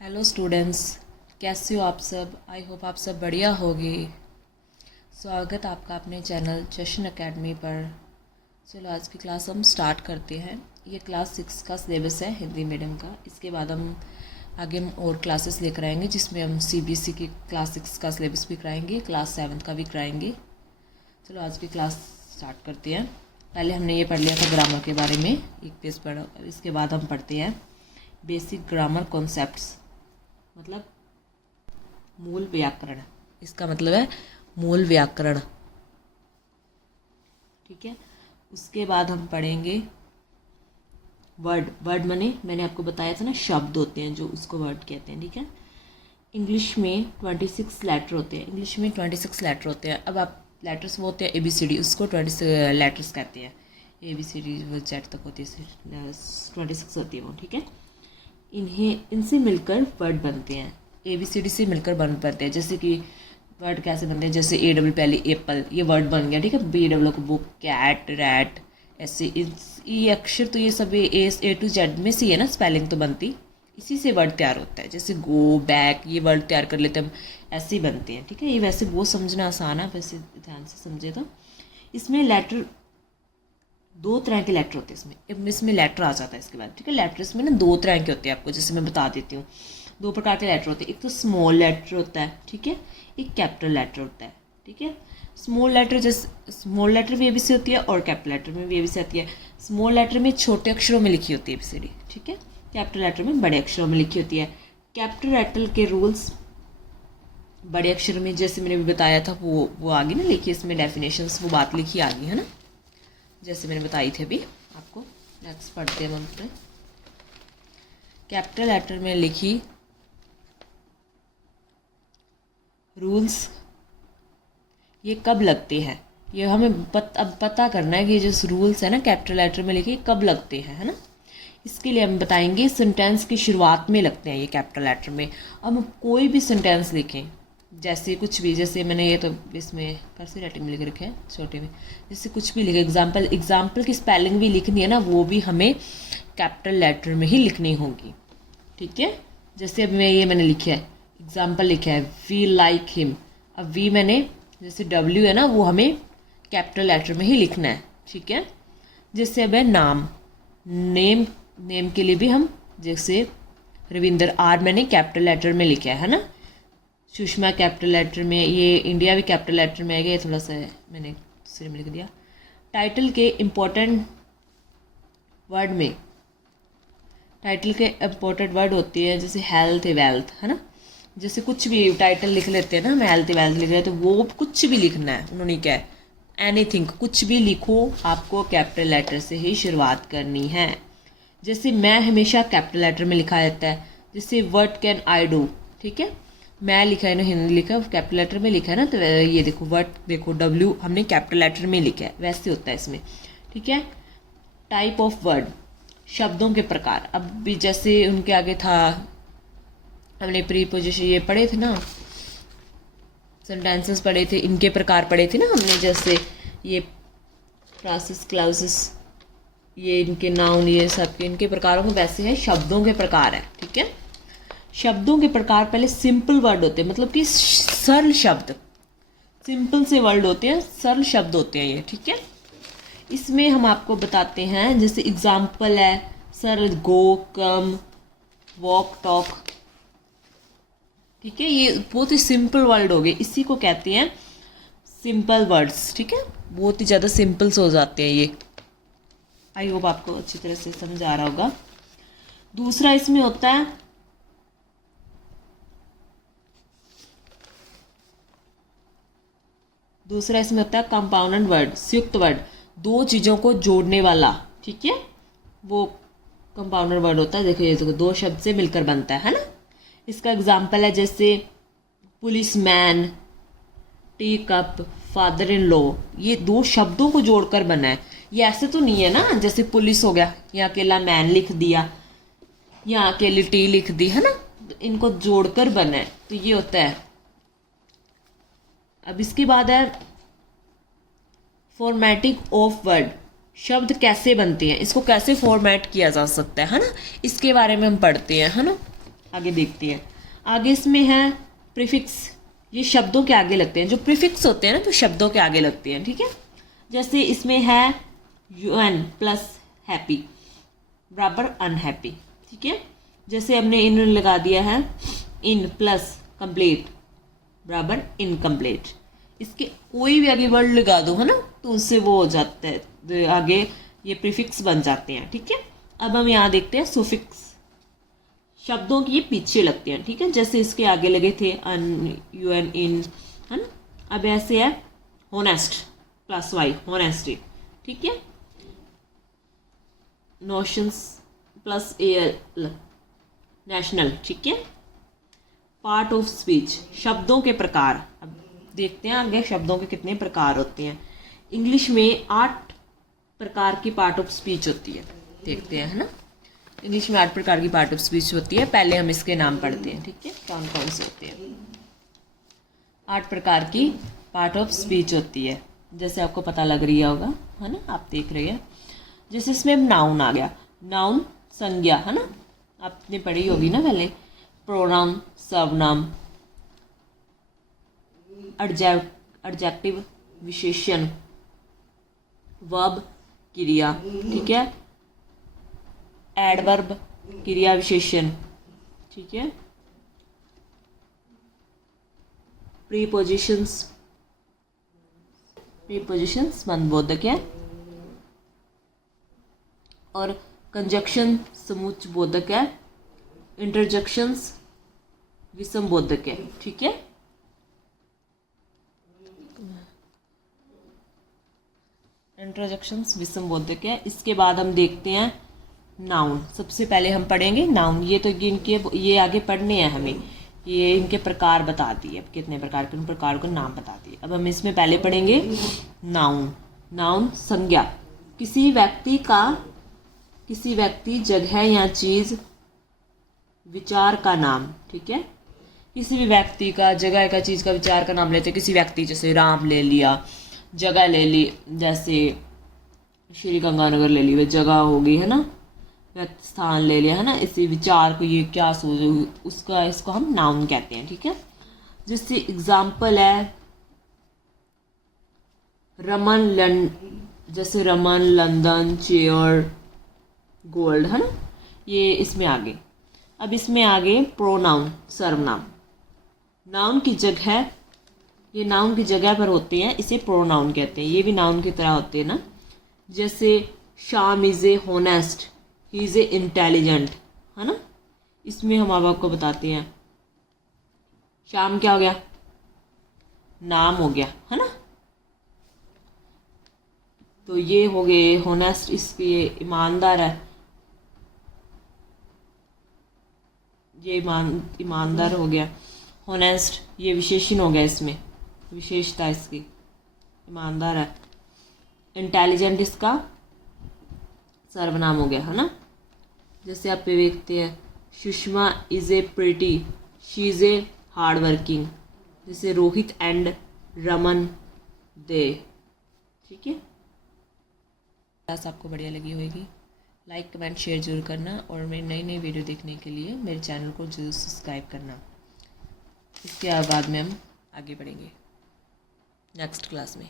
Hello students, कैसे हो आप सब। आई होप आप सब बढ़िया होगे। स्वागत आपका अपने चैनल जशन एकेडमी पर। चलो आज की क्लास हम स्टार्ट करते हैं। ये क्लास 6 का सिलेबस है हिंदी मीडियम का। इसके बाद हम आगे और क्लासेस लेकर आएंगे जिसमें हम सीबीएसई की क्लास 6 का सिलेबस भी कराएंगे, क्लास 7 का भी कराएंगे। चलो आज की क्लास स्टार्ट करते हैं। पहले हमने ये पढ़ लिया था ग्रामर के बारे में, एक पेज पढ़ा। इसके बाद हम पढ़ते हैं बेसिक ग्रामर कॉन्सेप्ट्स, मतलब मूल व्याकरण। इसका मतलब है मूल व्याकरण, ठीक है। उसके बाद हम पढ़ेंगे वर्ड माने मैंने आपको बताया था ना, शब्द होते हैं जो उसको वर्ड कहते हैं, ठीक है। इंग्लिश में 26 लेटर होते हैं। इंग्लिश में 26 लेटर होते हैं। अब आप लेटर्स वो होते हैं ABCD, उसको 26 लेटर्स कहते हैं। ABCD वो जेड तक होती है, 26 होती है वो, ठीक है। इनसे मिलकर वर्ड बनते हैं। ABCD से मिलकर बनते हैं। जैसे कि वर्ड कैसे बनते हैं, जैसे AW पहले एप्पल, ये वर्ड बन गया, ठीक है। BW को बुक, कैट, रैट, ऐसे ये अक्षर तो ये सब A to Z में से है ना, स्पेलिंग तो बनती इसी से वर्ड तैयार होता है। जैसे गो, बैक, ये वर्ड तैयार कर लेते हैं हम, ऐसे ही बनते हैं, ठीक है। ये वैसे बहुत समझना आसान है, वैसे ध्यान से समझे तो। इसमें लेटर, दो तरह के लेटर होते हैं इसमें लेटर आ जाता है इसके बाद, ठीक है। लेटर्स में ना दो तरह के होते हैं, आपको जैसे मैं बता देती हूँ। दो प्रकार के लेटर होते हैं, एक तो स्मॉल लेटर होता है, ठीक है, एक कैपिटल लेटर होता है, ठीक है। स्मॉल लेटर, जैसे स्मॉल लेटर में ABC होती है और कैपिटल लेटर में भी ABC आती है। स्मॉल लेटर में छोटे अक्षरों में लिखी होती है ABCD, ठीक है। कैपिटल लेटर में बड़े अक्षरों में लिखी होती है। कैपिटल लेटर के रूल्स बड़े अक्षर में, जैसे मैंने भी बताया था, वो आगे ना लिखी, इसमें डेफिनेशंस वो बात लिखी आगे, है ना, जैसे मैंने बताई थी अभी आपको। नेक्स्ट पढ़ते हैं हम अपने। कैपिटल लेटर में लिखी रूल्स, ये कब लगते हैं, ये हमें अब पता करना है कि ये जो रूल्स है ना कैपिटल लेटर में लिखे कब लगते हैं, है ना। इसके लिए हम बताएंगे सेंटेंस की शुरुआत में लगते हैं ये कैपिटल लेटर में। अब हम कोई भी सेंटेंस लिखें, जैसे कुछ भी, जैसे मैंने ये तो इसमें कर्सिव राइटिंग में लिख रखे हैं छोटे में, जैसे कुछ भी लिखे, एग्जाम्पल की स्पेलिंग भी लिखनी है ना, वो भी हमें कैपिटल लेटर में ही लिखनी होगी, ठीक है। जैसे अब मैंने लिखा है, एग्जाम्पल लिखा है वी लाइक हिम। अब वी मैंने, जैसे W है ना, वो हमें कैपिटल लेटर में ही लिखना है, ठीक है। जैसे अब है नाम, नेम के लिए भी हम, जैसे रविंदर, R मैंने कैपिटल लेटर में लिखा है ना। सुषमा कैपिटल लेटर में, ये इंडिया भी कैपिटल लेटर में आएगा, ये थोड़ा सा मैंने दूसरे में लिख दिया। टाइटल के इम्पोर्टेंट वर्ड में, टाइटल के इम्पोर्टेंट वर्ड होती है जैसे हेल्थ, वेल्थ, है ना। जैसे कुछ भी टाइटल लिख लेते हैं ना, हम हेल्थ वेल्थ लिख रहे हैं, तो वो कुछ भी लिखना है, उन्होंने क्या है, एनीथिंग, कुछ भी लिखो, आपको कैपिटल लेटर से ही शुरुआत करनी है। जैसे मैं हमेशा कैपिटल लेटर में लिखा जाता है। जैसे व्हाट कैन आई डू, ठीक है, मैं लिखा है ना, हिंदी लिखा कैपिटल लेटर में लिखा है ना, तो ये देखो वर्ड, देखो W हमने कैपिटल लेटर में लिखा है, वैसे होता है इसमें, ठीक है। टाइप ऑफ वर्ड, शब्दों के प्रकार। अब भी जैसे उनके आगे था, हमने प्रीपोजिशन ये पढ़े थे ना, सेंटेंसेस पढ़े थे, इनके प्रकार पढ़े थे ना हमने, जैसे ये क्लासेस, क्लाउसेस, ये इनके नाउन, ये सब के इनके प्रकारों में, वैसे है शब्दों के प्रकार है, ठीक है। शब्दों के प्रकार पहले सिंपल वर्ड होते हैं, मतलब कि सरल शब्द, सिंपल से वर्ड होते हैं, सरल शब्द होते हैं ये, ठीक है। इसमें हम आपको बताते हैं, जैसे एग्जाम्पल है सरल, गो, कम, वॉक, टॉक, ठीक है। ये बहुत ही सिंपल वर्ड हो गए, इसी को कहते हैं सिंपल वर्ड्स, ठीक है। बहुत ही ज़्यादा सिंपल से हो जाते हैं ये। आई होप आपको अच्छी तरह से समझ आ रहा होगा। दूसरा इसमें होता है कंपाउंड वर्ड, संयुक्त वर्ड, दो चीज़ों को जोड़ने वाला, ठीक है, वो कंपाउंड वर्ड होता है। देखिए ये दो शब्द से मिलकर बनता है ना। इसका एग्जाम्पल है जैसे police man, tea cup, father in law, ये दो शब्दों को जोड़कर बना है। ये ऐसे तो नहीं है ना, जैसे पुलिस हो गया, या अकेला मैन लिख दिया, या अकेली टी लिख दी, है ना, इनको जोड़कर बना है, तो ये होता है। अब इसके बाद है फॉर्मेटिंग ऑफ वर्ड, शब्द कैसे बनते हैं, इसको कैसे फॉर्मेट किया जा सकता है ना, इसके बारे में हम पढ़ते हैं, है ना। आगे देखते हैं। आगे इसमें है प्रीफिक्स, ये शब्दों के आगे लगते हैं। जो प्रीफिक्स होते हैं ना तो शब्दों के आगे लगते हैं, ठीक है। जैसे इसमें है UN प्लस हैप्पी बराबर अनहैप्पी, ठीक है। जैसे हमने इन लगा दिया है, इन प्लस कंप्लीट बराबर इनकम्प्लीट। इसके कोई भी आगे वर्ड लगा दो है ना तो उससे वो हो जाता है, आगे ये प्रीफिक्स बन जाते हैं, ठीक है। अब हम यहाँ देखते हैं सुफिक्स, शब्दों की ये पीछे लगते हैं, ठीक है। जैसे इसके आगे लगे थे अन, UN, इन, है ना। अब ऐसे है होनेस्ट प्लस वाई, होनेस्टी, ठीक है। नोशंस प्लस AL, नेशनल, ठीक है। पार्ट ऑफ स्पीच, शब्दों के प्रकार। अब देखते हैं आगे शब्दों के कितने प्रकार होते हैं। इंग्लिश में 8 प्रकार की पार्ट ऑफ स्पीच होती है, देखते हैं, है ना। इंग्लिश में 8 प्रकार की पार्ट ऑफ स्पीच होती है। पहले हम इसके नाम पढ़ते हैं, ठीक है, कौन कौन से होते हैं। 8 प्रकार की पार्ट ऑफ स्पीच होती है, जैसे आपको पता लग रही होगा, है ना, आप देख रहे हैं। जैसे इसमें नाउन आ गया, नाउन संज्ञा, है ना, आपने पढ़ी होगी ना पहले। प्रोनाउन सर्वनाम, एडजेक्टिव विशेषण, वर्ब क्रिया, ठीक है, एडवर्ब क्रिया विशेषण, ठीक है, प्रीपोजिशंस, प्रीपोजिशंस संबोधक है, और कंजक्शन समुच्चयबोधक है, इंटरजेक्शंस विषमबोधक है, ठीक है। इंटरजेक्शंस विषमबोधक है। इसके बाद हम देखते हैं नाउन। सबसे पहले हम पढ़ेंगे नाउन। ये तो इनके ये आगे पढ़ने हैं हमें, ये इनके प्रकार बता दिए, कितने प्रकार के, उन प्रकार को नाम बता दिए। अब हम इसमें पहले पढ़ेंगे नाउन। नाउन संज्ञा, किसी व्यक्ति जगह या चीज विचार का नाम, ठीक है। किसी भी व्यक्ति का, जगह का, चीज का, विचार का नाम लेते हैं। किसी व्यक्ति, जैसे राम ले लिया, जगह ले ली, जैसे श्री गंगानगर ले ली, वह जगह हो गई, है ना। व्यक्ति स्थान ले लिया, है ना। इसी विचार को, ये क्या सोचे उसका, इसको हम नाउन कहते हैं, ठीक है। जिससे एग्जाम्पल है जैसे रमन, लंदन, चेयर, गोल्ड, है ना। ये इसमें आगे। अब इसमें आगे प्रोनाउन सर्वनाम, नाउन की जगह, ये नाउन की जगह पर होते हैं, इसे प्रोनाउन कहते हैं। ये भी नाउन की तरह होते हैं ना। जैसे Shyam is a honest, he is a intelligent, है ना। इसमें हम अब आपको बताते हैं, श्याम क्या हो गया, नाम हो गया, है ना। तो ये हो गए होनेस्ट, इसके ईमानदार है, ये ईमानदार हो गया। होनेस्ट ये विशेषण हो गया, इसमें विशेषता इसकी, ईमानदार है। इंटेलिजेंट इसका सर्वनाम हो गया, है ना। जैसे आप देखते हैं Sushma is a pretty, she is a hard working. जैसे रोहित एंड रमन दे, ठीक है। क्लास आपको बढ़िया लगी होगी, लाइक कमेंट शेयर जरूर करना, और मेरी नई नई वीडियो देखने के लिए मेरे चैनल को जरूर सब्सक्राइब करना। इसके बाद में हम आगे बढ़ेंगे नेक्स्ट क्लास में।